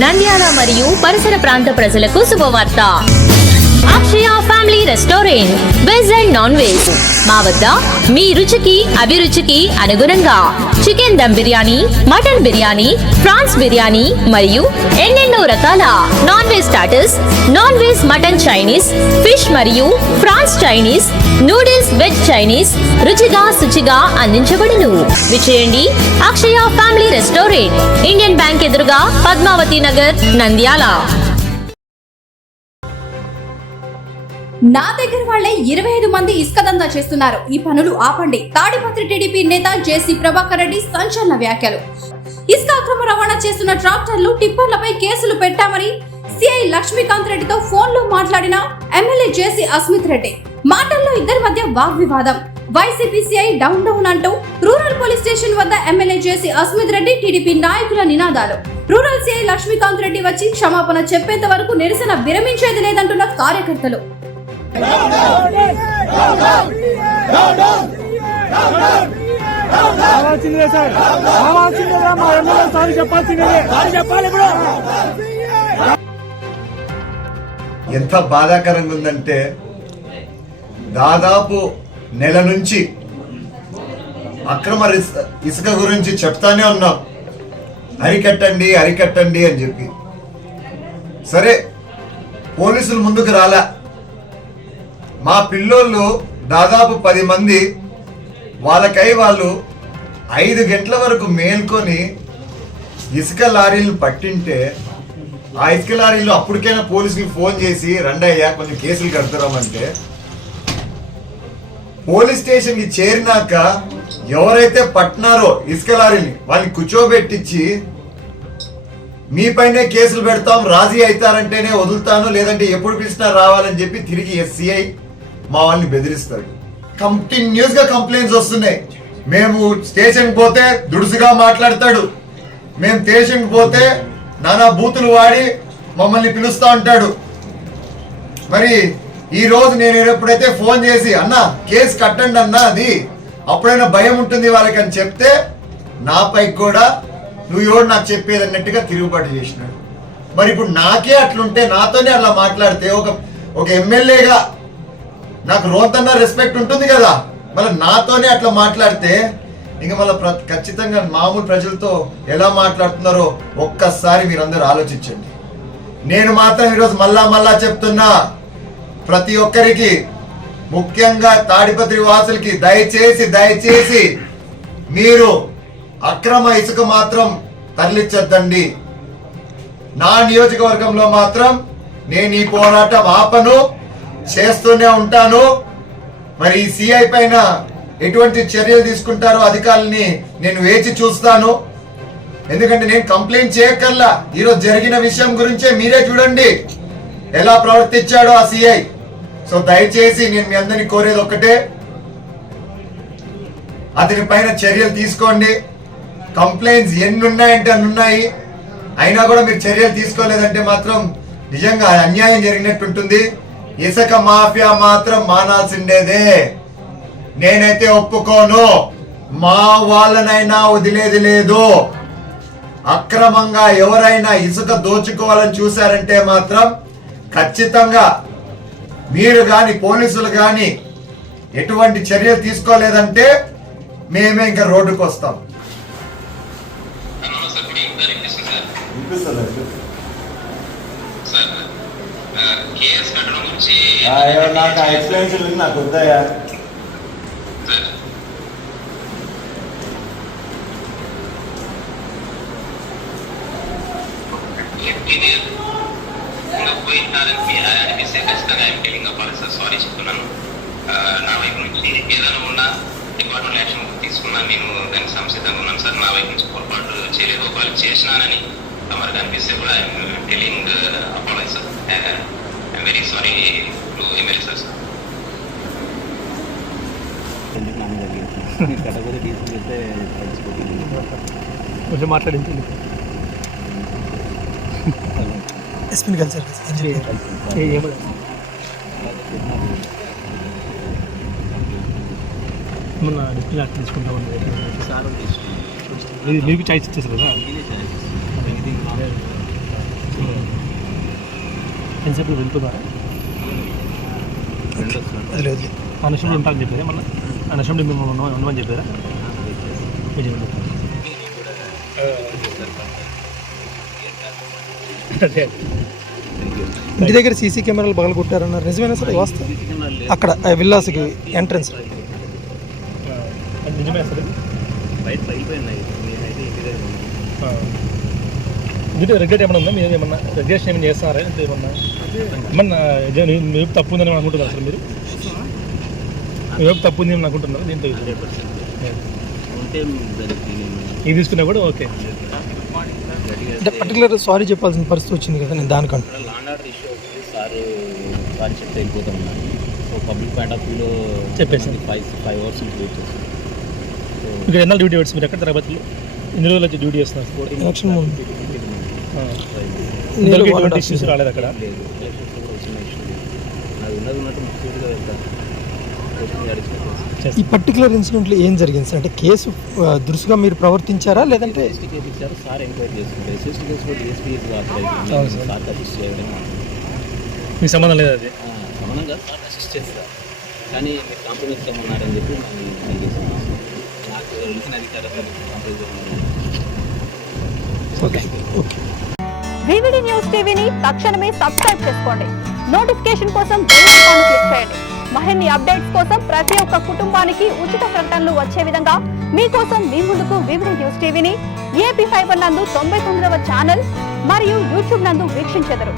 నంద్యాల మరియు పరిసర ప్రాంత ప్రజలకు శుభవార్త. Akshaya family restaurant veg and non veg. మా వద్ద మీ రుచికి అభిరుచికి అనుగుణంగా chicken dum biryani, mutton biryani, prawns biryani మరియు ఎన్నెన్నో రకాల non veg starters, non veg mutton Chinese, fish మరియు prawns Chinese, noodles veg Chinese రుచిగా శుచిగా అందించబడును. విచేయండి Akshaya family restaurant, Indian Bank ఎదురుగా, పద్మావతి నగర్, నంద్యాల. నా దగ్గర వాళ్ళే 25 మంది ఇసుక దందా చేస్తున్నారు. ఈ పనులు ఆపండి. తాడిపత్రి టీడీపీ నేత జేసీ ప్రభాకర్ రెడ్డి సంచలన వ్యాఖ్యలు. ఇసుక అక్రమ రవాణా చేస్తున్న ట్రాక్టర్లు, టిప్పర్లపై కేసులు పెట్టామని సిఐ లక్ష్మీకాంత్ రెడ్డితో ఫోన్లో మాట్లాడిన ఎమ్మెల్యే జేసీ అస్మిత్ రెడ్డి. మాటల్లో ఇద్దరి మధ్య వాగ్వివాదం. వైసీపీ సిఐ డౌన్ డౌన్ అంటూ రూరల్ పోలీస్ స్టేషన్ వద్ద ఎమ్మెల్యే జేసీ అస్మిత్ రెడ్డి, టీడీపీ నాయకుల నినాదాలు. రూరల్ సిఐ లక్ష్మీకాంత్ రెడ్డి వచ్చి క్షమాపణ చెప్పేంత వరకు నిరసన విరమించేది లేదంటున్న కార్యకర్తలు. ఎంత బాధాకరంగా ఉందంటే, దాదాపు నెల నుంచి అక్రమ ఇసుక గురించి చెప్తానే ఉన్నాం, అరికట్టండి అరికట్టండి అని చెప్పి. సరే, పోలీసులు ముందుకు రాలా. మా పిల్లోళ్ళు దాదాపు 10 మంది, వాళ్ళకై వాళ్ళు 5 గంటల వరకు మేల్కొని ఇసుక లారీలను పట్టింటే, ఆ ఇసుక లారీలు అప్పటికైనా పోలీసులకు ఫోన్ చేసి రండయ్యా కొంచెం కేసులు కడతామంటే, పోలీస్ స్టేషన్కి చేరినాక ఎవరైతే పట్టినారో ఇసుక లారీని వాళ్ళని కూర్చోబెట్టించి మీపైనే కేసులు పెడతాం, రాజీ అవుతారంటేనే వదులుతాను, లేదంటే ఎప్పుడు పిలిచినా రావాలని చెప్పి తిరిగి ఎస్సీఐ మా వాళ్ళని బెదిరిస్తారు. కంటిన్యూస్ గా కంప్లైంట్స్ వస్తున్నాయి. మేము స్టేషన్ పోతే దుడుసుగా మాట్లాడతాడు, మేము స్టేషన్ పోతే నానా బూతులు వాడి మమ్మల్ని పిలుస్తా ఉంటాడు. మరి ఈ రోజు నేను ఎప్పుడైతే ఫోన్ చేసి అన్న కేసు కట్టండి అన్న, అది అప్పుడైనా భయం ఉంటుంది వాళ్ళకి అని చెప్తే, నాపై కూడా నువ్వు ఎవరు నాకు చెప్పేది అన్నట్టుగా తిరుగుబాటు చేసినాడు. మరి ఇప్పుడు నాకే అట్లుంటే, నాతోనే అలా మాట్లాడితే, ఒక ఎమ్మెల్యేగా నాకు రోంతన్న రెస్పెక్ట్ ఉంటుంది కదా, మళ్ళీ నాతోనే అట్లా మాట్లాడితే ఇంకా మళ్ళీ ఖచ్చితంగా మామూలు ప్రజలతో ఎలా మాట్లాడుతున్నారో ఒక్కసారి మీరందరూ ఆలోచించండి. నేను మాత్రం ఈరోజు మళ్ళా చెప్తున్నా, ప్రతి ఒక్కరికి, ముఖ్యంగా తాడిపత్రి వాసులకి దయచేసి మీరు అక్రమ ఇసుక మాత్రం తరలించొద్దండి. నా నియోజకవర్గంలో మాత్రం నేను ఈ పోరాటం ఆపను, చేస్తూనే ఉంటాను. మరి ఈ సిఐ పైన ఎటువంటి చర్యలు తీసుకుంటారో అధికారులని నేను వేచి చూస్తాను. ఎందుకంటే నేను కంప్లైంట్ చేయక్కర్లా, ఈరోజు జరిగిన విషయం గురించే మీరే చూడండి ఎలా ప్రవర్తించాడో ఆ సిఐ. సో దయచేసి నేను మీ అందరినీ కోరేది ఒక్కటే, అతని పైన చర్యలు తీసుకోండి. కంప్లైంట్స్ ఎన్ని ఉన్నాయంటే అన్ని ఉన్నాయి, అయినా కూడా మీరు చర్యలు తీసుకోలేదంటే మాత్రం నిజంగా అన్యాయం జరిగినట్టు ఉంటుంది. ఇసుక మాఫియా మాత్రం మానాల్సిండేదే. నేనైతే ఒప్పుకోను, మా వాళ్ళనైనా వదిలేది లేదు. అక్రమంగా ఎవరైనా ఇసుక దోచుకోవాలని చూశారంటే మాత్రం ఖచ్చితంగా మీరు కానీ పోలీసులు కానీ ఎటువంటి చర్యలు తీసుకోలేదంటే మేమే ఇంకా రోడ్డుకు వస్తాం. నాకు ఆ ఎక్స్ప్లెనేషన్ నాకు వద్దాయా. సారీ చెప్తున్నాను. నా వైపు నుంచి ఏదైనా ఉన్నా డిపార్ట్మెంట్ యాక్షన్ తీసుకున్నాను, నేను దానికి సంసిద్ధంగా ఉన్నాను సార్. నా వైపు నుంచి పొరపాటు చేయలేదు, ఒకవేళ చేసినానని తమకు అనిపిస్తే కూడా I'm telling apology sir. I'm very sorry to MLA sir. కొంచెం మాట్లాడించండి. ఎస్పీని కలిసారు మొన్న డిస్ప్లే అట్లా తీసుకుంటామండి. మీకు చాయిస్ ఇచ్చేసారు కదా, ఇది ఎంతసేపు వెళ్తున్నారా అది లేదు అనశంలో ఉంటారని చెప్పారా మన అనశంలో మేము ఉండమని చెప్పారా అదే ఇంటి దగ్గర సీసీ కెమెరాలు పగల కొట్టారన్నారు నిజమేనా సార్ వాస్తవం అక్కడ విల్లాస్కి ఎంట్రన్స్ నిజమే అసలు ఇంటి రెగ్యులేట్ ఏమైనా ఉందా మీరు ఏమన్నా రెగ్యులేషన్ ఏమైనా చేస్తున్నారా అంటే ఏమన్నా మీ వైపు తప్పు ఉందని అనుకుంటున్నారు అసలు మీరు మీ వైపు తప్పు ఉంది అని అనుకుంటున్నారు దీంతో ఇది తీసుకున్నా కూడా ఓకే అంటే పర్టికులర్ సారీ చెప్పాల్సిన పరిస్థితి వచ్చింది కదా నేను దానికంటే లాండ్ ఆర్డర్ ఇష్యూ వచ్చింది సారీ చెప్తే వెళ్ళిపోతాం సో పబ్లిక్ పాయింట్ ఆఫ్ వ్యూలో చెప్పేసి 5 అవర్స్ వెయిట్ చేస్తాం ఇక్కడ ఎన్నో డ్యూటీ పెట్టి మీరు ఎక్కడ తరగతిలో ఎన్ని రోజులు వచ్చి డ్యూటీ చేస్తున్నారు ఎలక్షన్ ముందు ఇష్యూస్ రాలేదు అక్కడ లేదు ఎలక్షన్స్ కూడా వచ్చిన ఇష్యూ అది ఉన్నట్టు ముఖ్యంగా వెళ్తాను ఈ పర్టికులర్ ఇన్సిడెంట్లో ఏం జరిగింది సార్ అంటే కేసు దురుసుగా మీరు ప్రవర్తించారా లేదంటే ఎస్టీ కేసు ఇచ్చారు సార్ ఎంక్వైరీ చేసుకుంటారు ఎస్ఎస్టీ కేసు కూడా డిఎస్పీ సార్ అసిస్ట్ చేయడం మీకు సంబంధం లేదు అది సమానంగా సార్ అసిస్ట్ చేస్తారు కానీ మీరు కాంప్రమైజ్ ఉన్నారని చెప్పి నాకు తెలిసిన అధికారులు compromise okay okay VVD news టీవీని తక్షణమే సబ్స్క్రైబ్ చేసుకోండి. నోటిఫికేషన్ కోసం బెల్ ఐకాన్ క్లిక్ చేయండి. మరిన్ని అప్డేట్స్ కోసం ప్రతి ఒక్క కుటుంబానికి ఉచిత ప్రకటనలు వచ్చే విధంగా మీకోసం మీ ముందుకు వివిడి న్యూస్ టీవీని ఏపీ ఫైబర్ నందు 99వ ఛానల్ మరియు యూట్యూబ్ నందు వీక్షించెదరు.